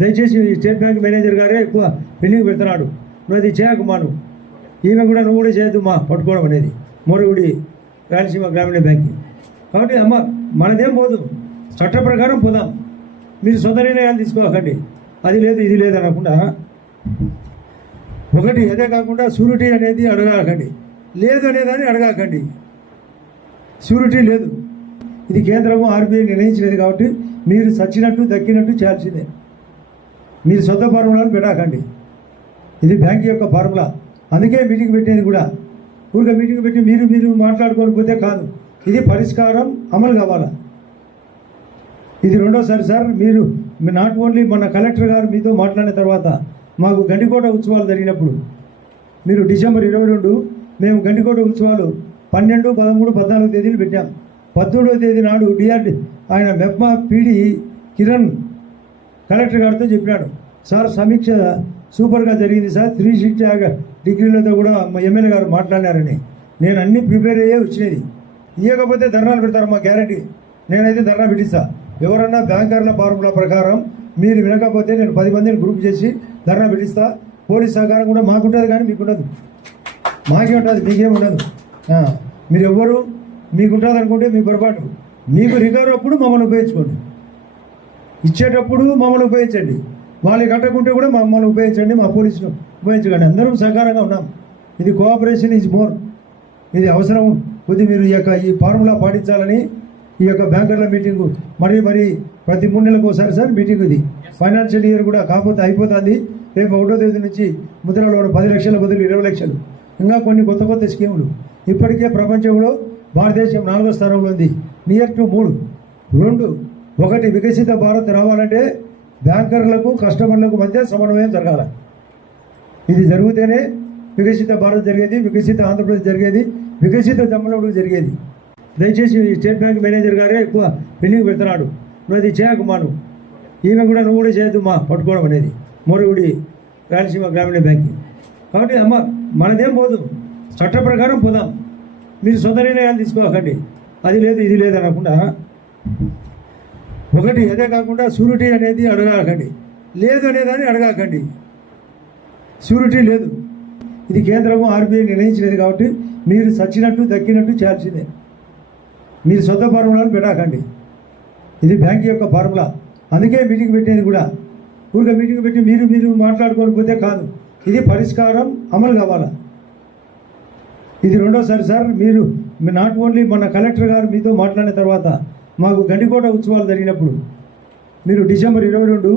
దయచేసి state bank manager గారే ఎక్కువ పెండింగ్ పెడుతున్నాడు. నువ్వు అది చేయకమ్మా, నువ్వు కూడా చేయొద్దు మా పట్టుకోవడం అనేది మోరగుడి రాయలసీమ గ్రామీణ బ్యాంక్. కాబట్టి అమ్మ మనదేం పోదు, చట్ట ప్రకారం పోదాం. మీరు సొంత నిర్ణయాలు తీసుకోకండి, అది లేదు ఇది లేదు అనకుండా. ఒకటి అదే కాకుండా షూరిటీ అనేది అడగకండి, లేదు అనేదాన్ని అడగకండి. షూరిటీ లేదు, ఇది కేంద్రము ఆర్బీఐ నిర్ణయించినది కాబట్టి మీరు సచ్చినట్టు దక్కినట్టు చేయాల్సిందే. మీరు సొంత ఫార్ములాలు పెట్టకండి, ఇది బ్యాంక్ యొక్క ఫార్ములా. అందుకే మీటింగ్ పెట్టేది కూడా. ఊరికే మీటింగ్ పెట్టి మీరు మాట్లాడుకోకపోతే కాదు, ఇది పరిష్కారం అమలు కావాలా. ఇది రెండోసారి సార్, మీరు నాట్ ఓన్లీ మన కలెక్టర్ గారు మీతో మాట్లాడిన తర్వాత మాకు గండికోట ఉత్సవాలు జరిగినప్పుడు మీరు డిసెంబర్ 22 మేము గండికోట ఉత్సవాలు 12, 13, 14 తేదీలు పెట్టాం. 17వ తేదీ నాడు డిఆర్డి ఆయన మెప్మా పీడి కిరణ్ కలెక్టర్ గారితో చెప్పినాడు, సార్ సమీక్ష సూపర్గా జరిగింది సార్, 360 డిగ్రీలతో కూడా మా ఎమ్మెల్యే గారు మాట్లాడినారని. నేను అన్నీ ప్రిపేర్ అయ్యే వచ్చినది. ఇవ్వకపోతే ధర్నాలు పెడతారు మా గ్యారంటీ. నేనైతే ధర్నా పెట్టిస్తా. ఎవరన్నా బ్యాంకర్ల ఫార్ములా ప్రకారం మీరు వినకపోతే నేను 10 మందిని గ్రూప్ చేసి ధర్నా పెట్టిస్తా. పోలీస్ సహకారం కూడా మాకుంటుంది, కానీ మీకుండదు. మాకే ఉంటుంది, మీకేముండదు. మీరు ఎవరు మీకుంటుంది అనుకుంటే మీ పొరపాటు. మీకు రికవర్ అప్పుడు మమ్మల్ని ఉపయోగించుకోండి, ఇచ్చేటప్పుడు మమ్మల్ని ఉపయోగించండి. వాళ్ళకి కట్టకుంటే కూడా మమ్మల్ని ఉపయోగించండి, మా పోలీసులు ఉపయోగించకండి. అందరం సహకారంగా ఉన్నాం. ఇది కోఆపరేషన్ ఈజ్ మోర్. ఇది అవసరం కొద్ది. మీరు ఈ ఫార్ములా పాటించాలని ఈ యొక్క బ్యాంకర్ల మీటింగు మరి ప్రతి 3 నెలలకు ఒకసారి సార్ మీటింగ్. ఇది ఫైనాన్షియల్ ఇయర్ కూడా కాకపోతే అయిపోతుంది. రేపు 1వ తేదీ నుంచి ముద్ర లోన్ 10 లక్షల బదులు 20 లక్షలు, ఇంకా కొన్ని కొత్త స్కీములు. ఇప్పటికే ప్రపంచంలో భారతదేశం 4వ స్థానంలో ఉంది. Near to 3. 2 1 వికసిత భారత్ రావాలంటే బ్యాంకర్లకు కస్టమర్లకు మధ్య సమన్వయం జరగాలి. ఇది జరిగితేనే వికసిత భారత్ జరిగేది, వికసిత ఆంధ్రప్రదేశ్ జరిగేది, వికసిత తమిళనాడు జరిగేది. దయచేసి స్టేట్ బ్యాంక్ మేనేజర్ గారే ఎక్కువ పెండింగ్ పెడుతున్నాడు. నువ్వు అది చేయకమ్మా, నువ్వు కూడా చేయొద్దు మా పట్టుకోవడం అనేది మోరగుడి రాయలసీమ గ్రామీణ బ్యాంక్. కాబట్టి అమ్మ మనదేం పోదు, చట్ట ప్రకారం పోదాం. మీరు సొంత నిర్ణయాలు తీసుకోకండి, అది లేదు ఇది లేదు అనకుండా. ఒకటి అదే కాకుండా షూరిటీ అనేది అడగకండి, లేదు అనేదాన్ని అడగకండి. షూరిటీ లేదు, ఇది కేంద్రము ఆర్బీఐ నిర్ణయించినది కాబట్టి మీరు సచ్చినట్టు దక్కినట్టు చేయాల్సిందే. మీరు సొంత ఫార్ములాలు పెట్టకండి, ఇది బ్యాంక్ యొక్క ఫార్ములా. అందుకే మీటింగ్ పెట్టేది కూడా. ఊరికే మీటింగ్ పెట్టి మీరు మాట్లాడుకోకపోతే కాదు, ఇది పరిష్కారం అమలు కావాలా. ఇది రెండోసారి సార్, మీరు నాట్ ఓన్లీ మన కలెక్టర్ గారు మీతో మాట్లాడిన తర్వాత మాకు గండికోట ఉత్సవాలు జరిగినప్పుడు మీరు డిసెంబర్ 22